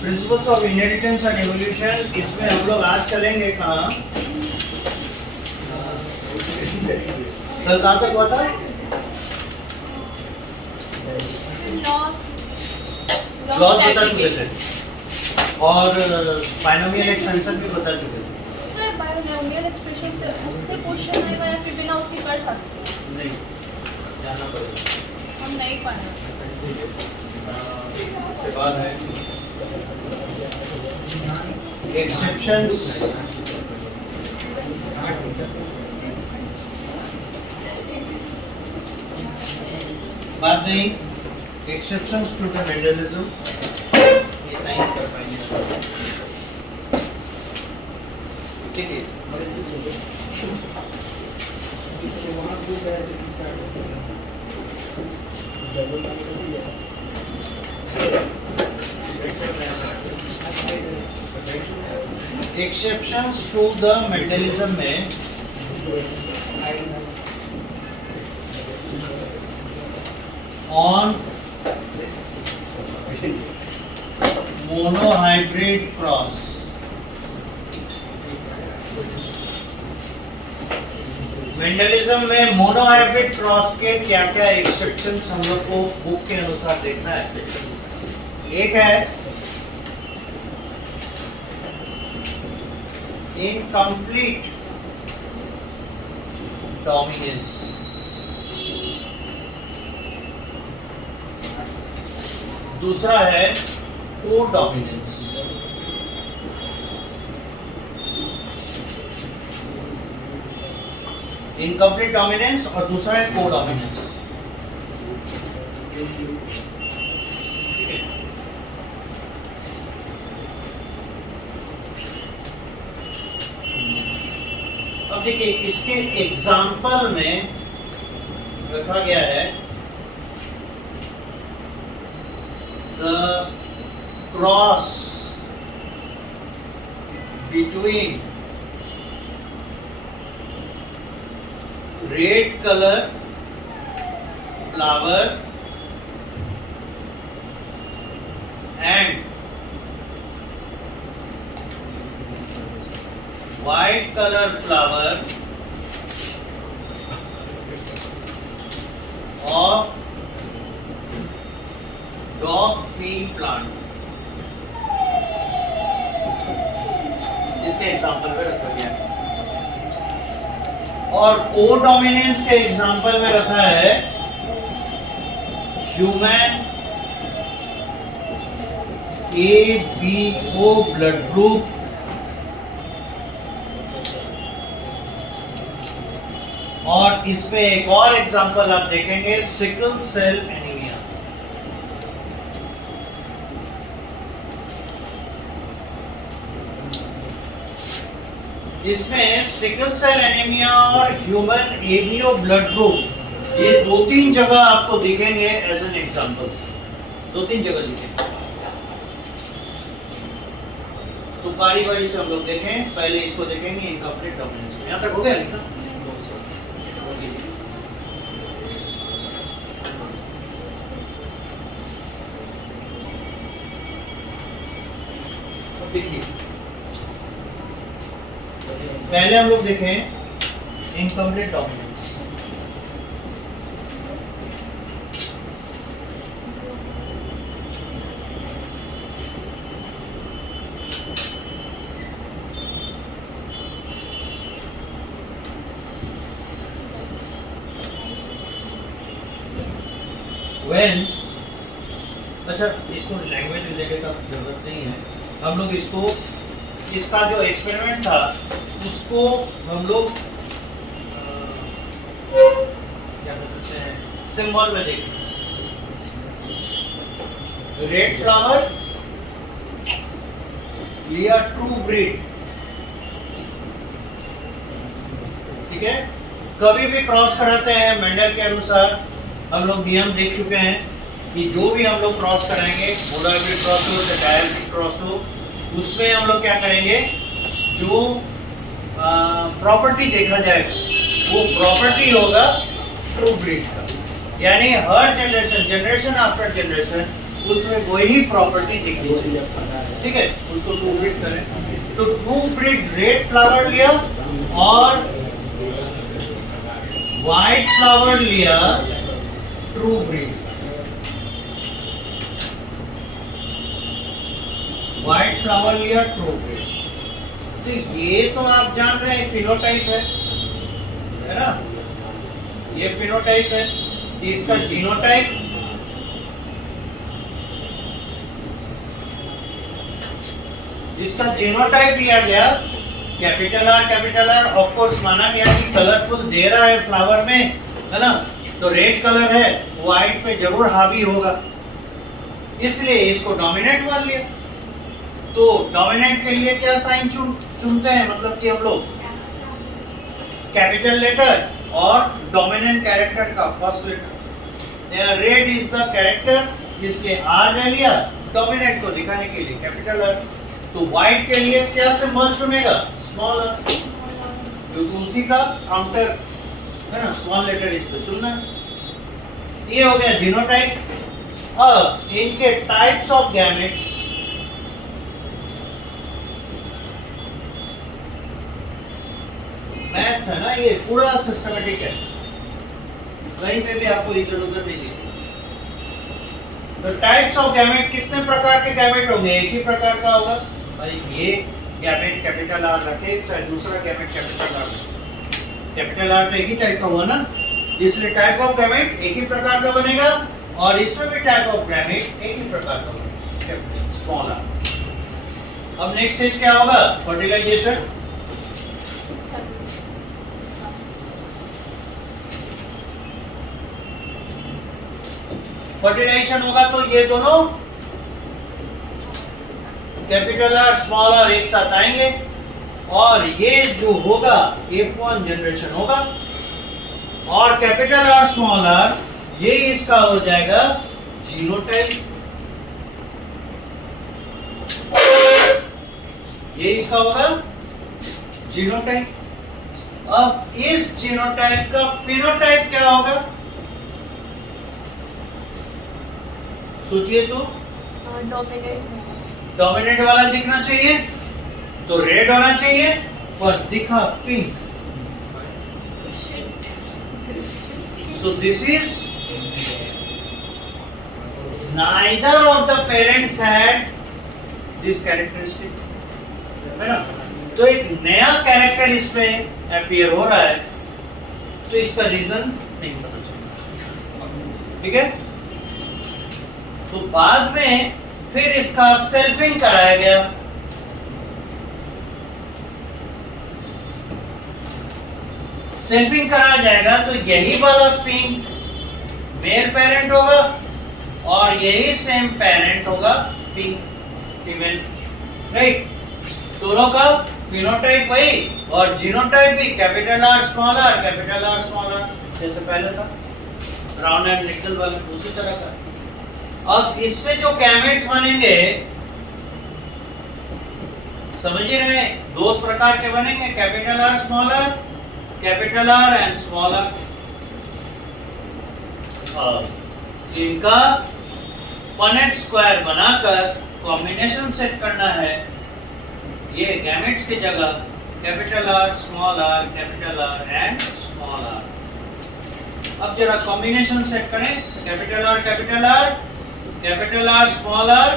Principles of inheritance and evolution, इसमें हम लोग आज चलेंगे कहाँ? कल कहाँ तक हुआ था? लॉस बता चुके थे और बाइनोमियल एक्सपेंशन भी बता चुके थे। सर बाइनोमियल एक्सप्रेशन से उससे क्वेश्चन आएगा या फिर बिना उसके कर सकते हैं? नहीं, जाना पड़ेगा। हम नहीं पाएंगे। इसके बाद है एक्सेप्शंस, बात नहीं, एक्सेप्शंस टू द मेंडलिज्म, ये नहीं कर पाएंगे। ठीक है, एक्सेप्शंस टू द मेंडलिज्म में ऑन मोनोहाइब्रिड क्रॉस, मेंडलिज्म में मोनोहाइब्रिड क्रॉस के क्या क्या एक्सेप्शंस हम लोग को बुक के अनुसार देखना है। एक है इनकम्प्लीट डोमिनेंस, दूसरा है कोडोमिनेंस। इनकम्प्लीट डोमिनेंस और दूसरा है कोडोमिनेंस। अब देखिए इसके एग्जाम्पल में रखा गया है the cross between red colour flower and white color flower of dog pea plant, इसके एग्जाम्पल में रखा गया है। और कोडोमिनेंस के एग्जाम्पल में रखा है ह्यूमन ABO ब्लड ग्रुप और इसमें एक और एग्जांपल आप देखेंगे सिकल सेल एनीमिया। इसमें सिकल सेल एनीमिया और ह्यूमन एबीओ ब्लड ग्रुप, ये दो तीन जगह आपको दिखेंगे एज एन एग्जांपल्स, दो तीन जगह दिखेंगे। तो बारी बारी से हम लोग देखें, पहले इसको देखेंगे इनकम्प्लीट डोमिनेंस। यहाँ तक हो गया लिखना? देखिए पहले हम लोग देखें इनकम्प्लीट डोमिनेंस। When, अच्छा इसको लैंग्वेज रिलेटेड का जरूरत नहीं है, हम लोग इसको इसका जो एक्सपेरिमेंट था उसको हम लोग क्या कर सकते हैं, सिंबल में देखें। रेड फ्लावर लिया ट्रू ब्रीड, ठीक है। कभी भी क्रॉस कराते हैं मेंडल के अनुसार हम लोग नियम देख चुके हैं कि जो भी हम लोग क्रॉस कराएंगे, मोनोहाइब्रिड क्रॉस हो या डायहाइब्रिड क्रॉस हो, उसमें हम लोग क्या करेंगे, जो प्रॉपर्टी देखा जाएगा वो प्रॉपर्टी होगा ट्रू ब्रीड का, यानी हर जनरेशन आफ्टर जनरेशन उसमें वही प्रॉपर्टी दिखनी चाहिए, ठीक है। उसको ट्रू ब्रीड करें तो ट्रू ब्रीड रेड फ्लावर लिया और व्हाइट फ्लावर लिया ट्रू ब्रीड, व्हाइट फ्लावर लिया ट्रू ब्रीड। तो ये तो आप जान रहे हैं फिनोटाइप है ना, ये फिनोटाइप है। तो इसका जीनोटाइप, इसका जीनोटाइप लिया गया कैपिटल आर ऑफ कोर्स माना गया कि कलरफुल दे रहा है फ्लावर में, है ना, तो रेड कलर है, व्हाइट पे जरूर हावी होगा, इसलिए इसको डोमिनेंट मान लिया। तो डोमिनेंट के लिए क्या साइन चुनते हैं, मतलब कि हम लोग कैपिटल लेटर और डोमिनेंट कैरेक्टर का first letter. Red is the character इसलिए आर ले लिया, डोमिनेंट को दिखाने के लिए कैपिटल आर। तो व्हाइट के लिए क्या सिंबल चुनेगा, स्मॉल आर, क्योंकि उसी का काउंटर है ना, स्मॉल लेटर इसको चुनना है। ये हो गया जीनोटाइप। अब इनके टाइप्स ऑफ गैमेट्स, मैथ्स है ना, ये पूरा सिस्टमेटिक है, कहीं पे भी आपको इधर उधर नहीं लिखना। तो टाइप्स ऑफ गैमेट, कितने प्रकार के गैमेट होंगे, एक ही प्रकार का होगा भाई। ये गैमेट कैपिटल आर रखे, चाहे दूसरा gamete capital R, capital are तो एक ही टाइप का हुआ ना, इसलिए टाइप ऑफ गैमेट एक ही प्रकार का बनेगा, और इसमें भी टाइप ऑफ गैमेट एक ही प्रकार का बनेगा, स्मॉल आर। अब नेक्स्ट स्टेज क्या होगा, फर्टिलाइजेशन। फर्टिलाइजेशन होगा तो ये दोनों कैपिटल आर स्मॉल आर एक साथ आएंगे, और ये जो होगा F1 जनरेशन होगा, और कैपिटल आर स्मॉल आर ये इसका हो जाएगा जीनोटाइप, ये इसका होगा जीनोटाइप। अब इस जीनोटाइप का फिनोटाइप क्या होगा, सोचिए तो। डोमिनेंट वाला दिखना चाहिए तो रेड होना चाहिए, और दिखा pink. So this is neither of the parents had this characteristic, है ना। तो एक नया कैरेक्टर इसमें अपीयर हो रहा है, तो इसका रीजन नहीं पता चलता, ठीक है। तो बाद में फिर इसका सेल्फिंग कराया गया, सेल्फिंग कराया जाएगा तो यही वाला पिंक मेल पेरेंट होगा, और यही सेम पेरेंट होगा पिंक फीमेल, राइट। दोनों का फिनोटाइप वही और जीनोटाइप भी capital R small R, capital R small R, जैसे पहले था ब्राउन एंड निकल वाले, उसी तरह का। अब इससे जो गैमेट्स बनेंगे, समझ ही रहे, दो प्रकार के बनेंगे, capital R small R, capital R and small R. इनका पनेट स्क्वायर बनाकर कॉम्बिनेशन सेट करना है, ये गैमेट्स की जगह capital R small R, capital R and small R. अब जरा कॉम्बिनेशन सेट करें, capital R capital R, capital R small R,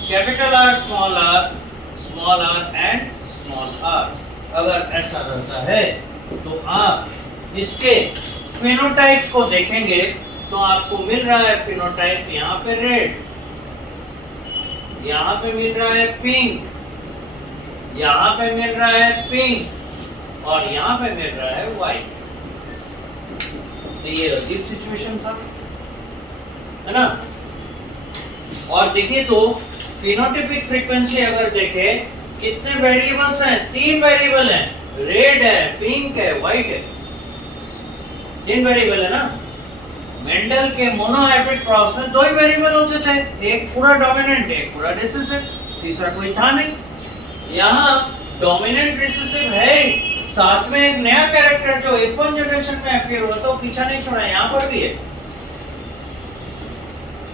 capital R small R and small R. अगर ऐसा रहता है तो आप इसके फिनोटाइप को देखेंगे तो आपको मिल रहा है फिनोटाइप, यहाँ पे रेड, यहाँ पे मिल रहा है पिंक, यहाँ पे मिल रहा है पिंक, और यहाँ पे मिल रहा है व्हाइट। तो ये अजीब सिचुएशन था, है ना। और देखिए तो फिनोटिपिक फ्रीक्वेंसी अगर देखें कितने वेरिएबल्स हैं, 3 वेरिएबल हैं, रेड है, पिंक है, व्हाइट है, 3 वेरिएबल है ना। मेंडल के मोनोहाइब्रिड क्रॉस में 2 ही वेरिएबल होते थे, एक पूरा डोमिनेंट, एक पूरा रिसेसिव, तीसरा कोई था नहीं। यहाँ डोमिनेंट रिसेसिव है, साथ में एक नया कैरेक्टर जो F1 जनरेशन में अपीयर हुआ तो पीछा नहीं छोड़ा, यहाँ पर भी है।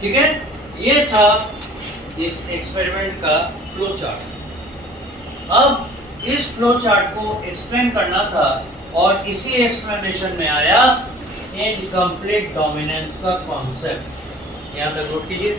ठीक है, ये था इस एक्सपेरिमेंट का फ्लो चार्ट। अब इस फ्लो चार्ट को एक्सप्लेन करना था और इसी एक्सप्लेनेशन में आया इनकम्प्लीट डोमिनेंस का कॉन्सेप्ट। यहाँ तक नोट कीजिए।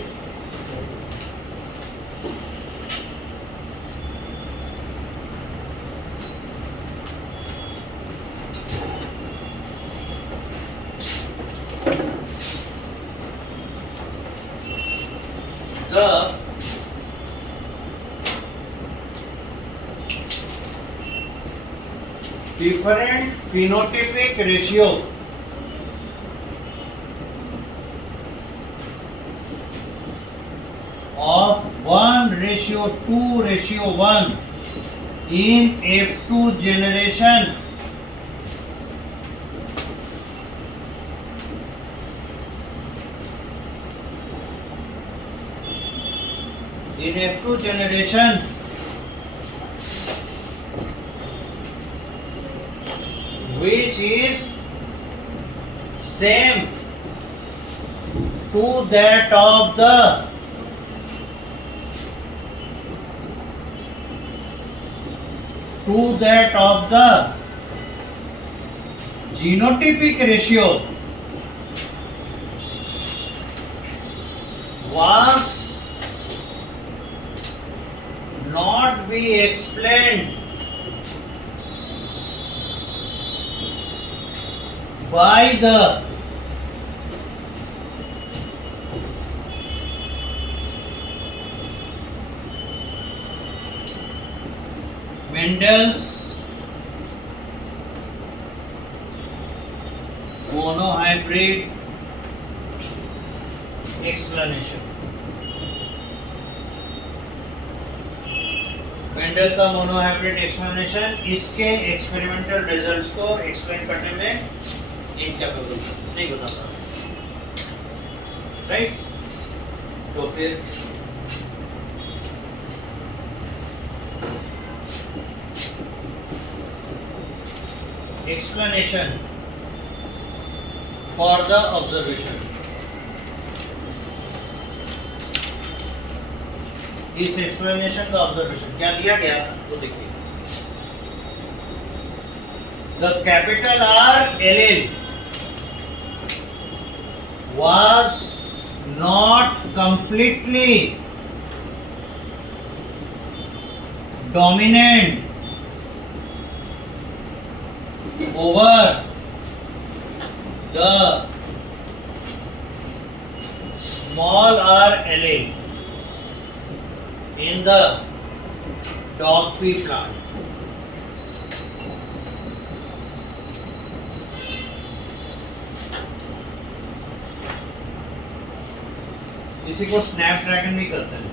The different phenotypic ratio of 1:2:1 in F2 generation which is same to that of the genotypic ratio was not be explained by the Mendel's monohybrid explanation। Mendel का monohybrid explanation इसके experimental results को explain करने में incapable नहीं बता पाता, right. तो फिर explanation for the observation। इस एक्सप्लेनेशन का ऑब्जर्वेशन क्या दिया गया तो देखिए, the capital R allele was not completely dominant over the small r allele in the dog pea plant। इसी को स्नैपड्रैगन भी कहते हैं।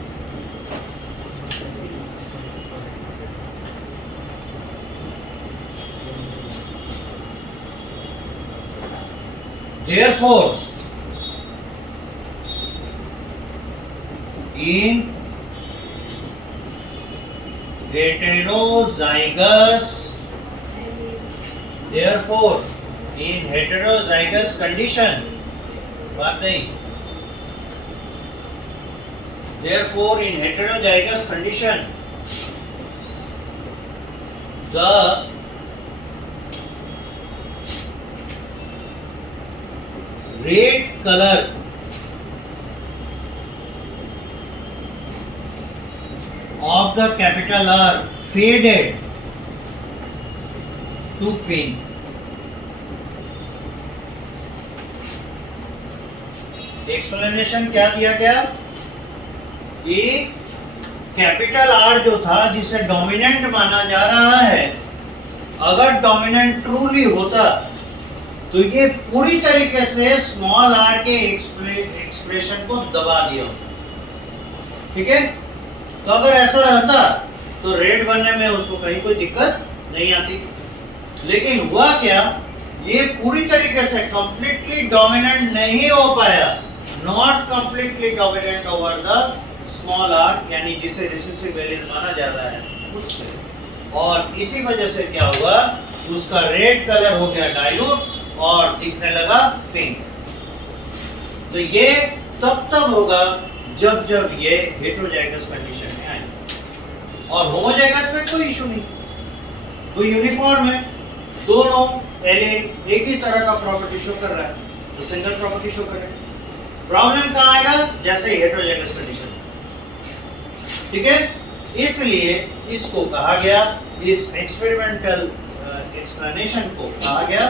Therefore, in heterozygous condition, बात नहीं। Therefore, in heterozygous condition, the red color of the capital R faded to pink। Explanation क्या दिया गया कि कैपिटल आर जो था जिसे डोमिनेंट माना जा रहा है, अगर डोमिनेंट ट्रूली होता तो ये पूरी तरीके से स्मॉल आर के एक्सप्रेशन को दबा दिया होता। ठीक है। तो अगर ऐसा रहता तो रेड बनने में उसको कहीं कोई दिक्कत नहीं आती, लेकिन हुआ क्या, ये पूरी तरीके से कंप्लीटली डोमिनेंट नहीं हो पाया, not completely dominant over the small R, यानी जिसे रिसेसिव वैल्यूज माना जा रहा है उस पे, और इसी वजह से क्या हुआ, उसका रेड कलर हो गया डाइल्यूट और दिखने लगा पिंक। तो ये तब होगा जब ये हेटेरोजाइगस कंडीशन में आए, और होमोजाइगस में कोई इशू नहीं, वो यूनिफॉर्म है, दोनों एलील एक ही तरह का प्रॉपर्टी शो कर रहा है, तो सिंगल प्रॉपर्टी शो करेगा। प्रॉब्लम कहाँ आएगा, जैसे हेटेरोजाइगस कंडीशन, ठीक है। इसलिए इसको कहा गया, इस एक्सपेरिमेंटल एक्सप्लेनेशन को कहा गया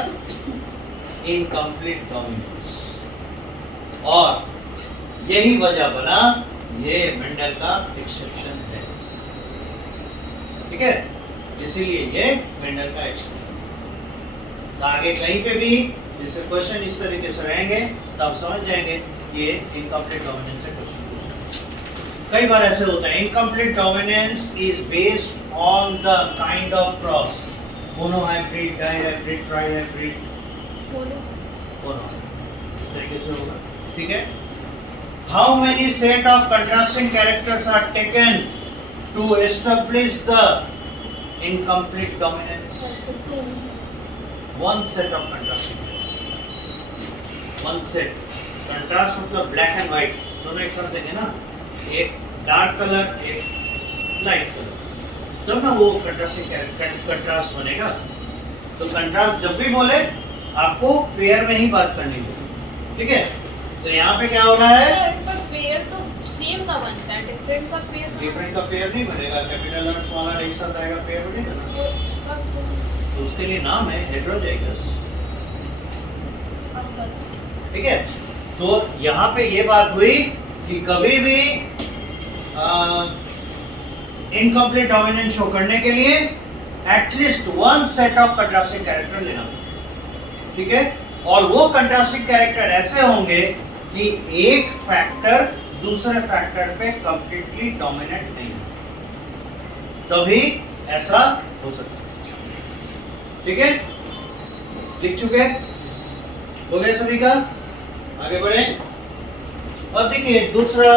इनकम्प्लीट डोमिनेंस, और यही वजह बना ये मेंडल का एक्सेप्शन है, ठीक है। इसीलिए ये मेंडल का एक्सेप्शन। तो आगे कहीं पे भी जैसे क्वेश्चन इस तरीके से रहेंगे तब समझ जाएंगे ये इनकम्प्लीट डोमिनेंस से क्वेश्चन पूछा। कई बार ऐसे होता है, incomplete dominance is based on the kind of cross, monohybrid, dihybrid, trihybrid, mono, इस तरीके से होगा, ठीक है। How many set of contrasting characters are taken to establish the incomplete dominance? One set of contrasting, one set. Contrast मतलब black and white दोनों एक साथ देंगे ना, एक डार्क कलर एक लाइट कलर, तब ना वो कंट्रास्ट बनेगा। तो कंट्रास्ट जब भी बोले आपको पेयर में ही बात करनी होगी, ठीक है। तो यहाँ पे क्या हो रहा है, पर पेयर तो सेम का बनता है, डिफरेंट का पेयर डिफरेंट का पेयर नहीं बनेगा, कैपिटल और स्मॉल आर एक साथ आएगा, पेयर बनेगा ना, तो उसके लिए नाम है हेटेरोजाइगस, ठीक है। तो यहाँ पे ये बात हुई कि कभी भी इनकम्प्लीट डोमिनेंस शो करने के लिए at least one set of contrasting character लेना, ठीक है। और वो कंट्रास्टिंग कैरेक्टर ऐसे होंगे कि एक फैक्टर दूसरे फैक्टर पे कंप्लीटली डोमिनेट नहीं, तभी ऐसा हो सकता है, ठीक है। लिख चुके, हो गया सभी का, आगे बढ़े। अब देखिए दूसरा,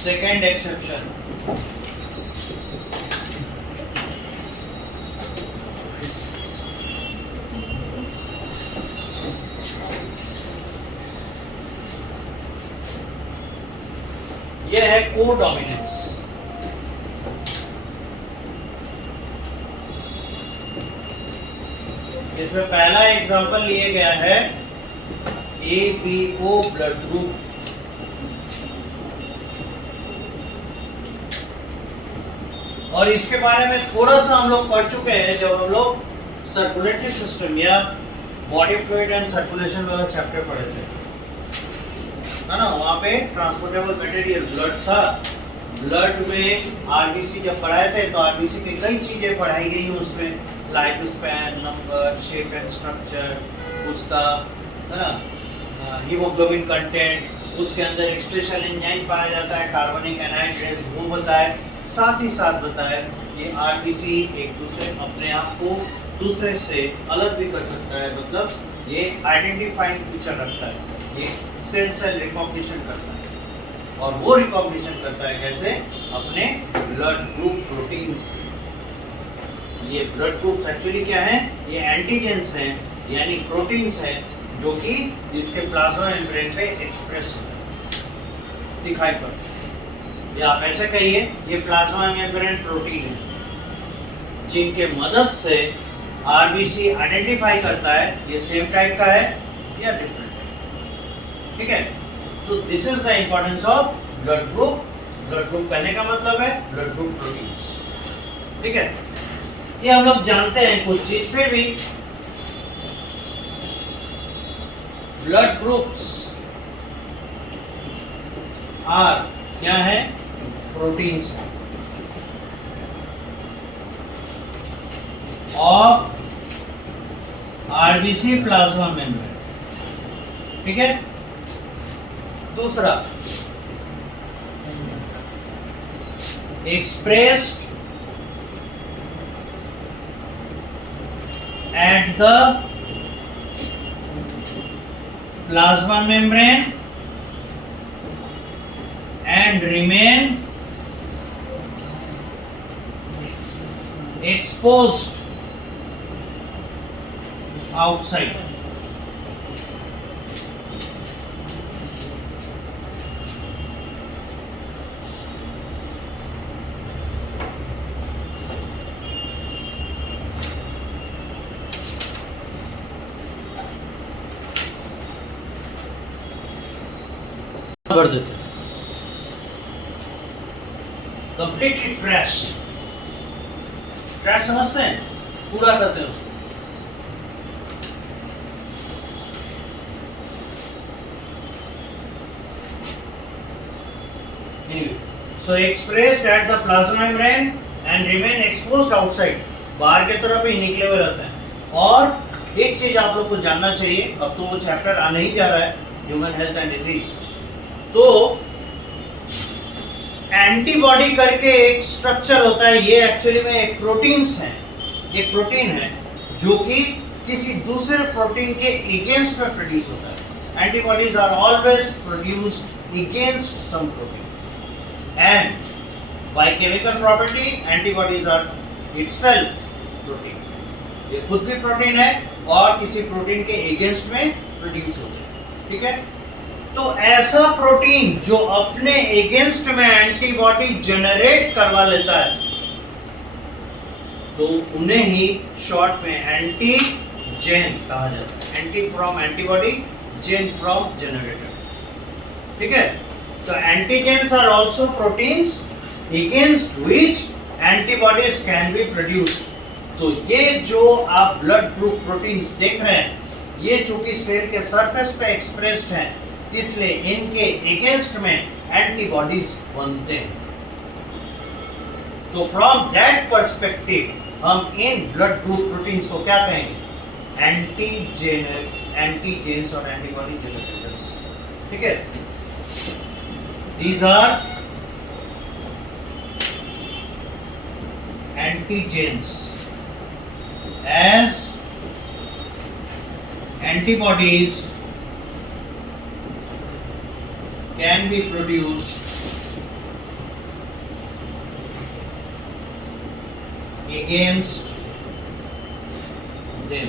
सेकेंड एक्सेप्शन, ये है कोडोमिनेंस। इसमें पहला एग्जांपल लिए गया है ABO ब्लड ग्रुप, और इसके बारे में थोड़ा सा हम लोग पढ़ चुके हैं जब हम लोग सर्कुलेटरी सिस्टम या बॉडी फ्लूइड एंड सर्कुलेशन वाला चैप्टर पढ़े थे, है ना। वहाँ पे ट्रांसपोर्टेबल मटेरियल ब्लड था, ब्लड में आरबीसी जब पढ़ाए थे तो आरबीसी की कई चीजें पढ़ाई गई हैं उसमें, life span, number, shape and structure, उसका है ना हीमोग्लोबिन कंटेंट, उसके अंदर एक स्पेशल एंजाइम पाया जाता है कार्बनिक एनहाइड्रेज, वो बताए, साथ ही साथ बताए ये आरबीसी एक दूसरे अपने आप को दूसरे से अलग भी कर सकता है, मतलब ये आइडेंटिफाइंग फीचर रखता है, ये सेल सेल रिकॉग्निशन करता है, और वो रिकॉग्निशन करता है कैसे, अपने ब्लड ग्रुप प्रोटीन्स। ये ब्लड ग्रुप्स एक्चुअली क्या है, ये एंटीजेंस हैं, यानी प्रोटीन्स हैं जो कि इसके प्लाज्मा मेम्ब्रेन पे एक्सप्रेस दिखाई पड़ते हैं, या आप ऐसे कहिए ये प्लाज्मा मेम्ब्रेन प्रोटीन है जिनके मदद से आरबीसी आइडेंटिफाई करता है ये सेम टाइप का है या डिफरेंट है, ठीक है। तो this is the importance of blood group. Blood group कहने का मतलब है ब्लड ग्रुप प्रोटीन्स, ठीक है। ये हम लोग जानते हैं कुछ चीज, फिर भी ब्लड ग्रुप्स आर क्या है? Proteins of RBC plasma membrane. ठीक है। दूसरा, expressed at the plasma membrane and remain exposed outside. भर देते हैं, कंप्लीटली ट्रैश। ट्रैश समझते हैं? पूरा करते हैं उसको। So expressed at the plasma membrane and remain exposed outside, बाहर के तरफ ही निकले हुए रहते हैं। और एक चीज आप लोग को जानना चाहिए, अब तो वो चैप्टर आने ही जा रहा है, ह्यूमन हेल्थ एंड डिजीज। तो एंटीबॉडी करके एक स्ट्रक्चर होता है, ये एक्चुअली में एक प्रोटीन्स है, एक प्रोटीन है जो कि किसी दूसरे प्रोटीन के अगेंस्ट में प्रोड्यूस होता है। Antibodies are always produced against some protein and by chemical property antibodies are itself protein। ये खुद भी प्रोटीन है और किसी प्रोटीन के अगेंस्ट में प्रोड्यूस होते हैं। ठीक है। तो ऐसा प्रोटीन जो अपने अगेंस्ट में एंटीबॉडी जनरेट करवा लेता है, तो उन्हें ही शॉर्ट में एंटीजेन कहा जाता है। Anti from antibody, gen from generator. ठीक है। तो antigens are also proteins against which antibodies can be produced. तो ये जो आप ब्लड ग्रुप प्रोटीन्स देख रहे हैं, ये चूंकि सेल के सरफेस पे एक्सप्रेस्ड हैं, इसलिए इनके अगेंस्ट में एंटीबॉडीज बनते हैं। तो फ्रॉम दैट पर्सपेक्टिव हम इन ब्लड ग्रुप प्रोटीन्स को क्या कहेंगे? एंटीजेन्स और एंटीबॉडी जनरेटर्स। ठीक है। These are antigens, as antibodies can be produced against them।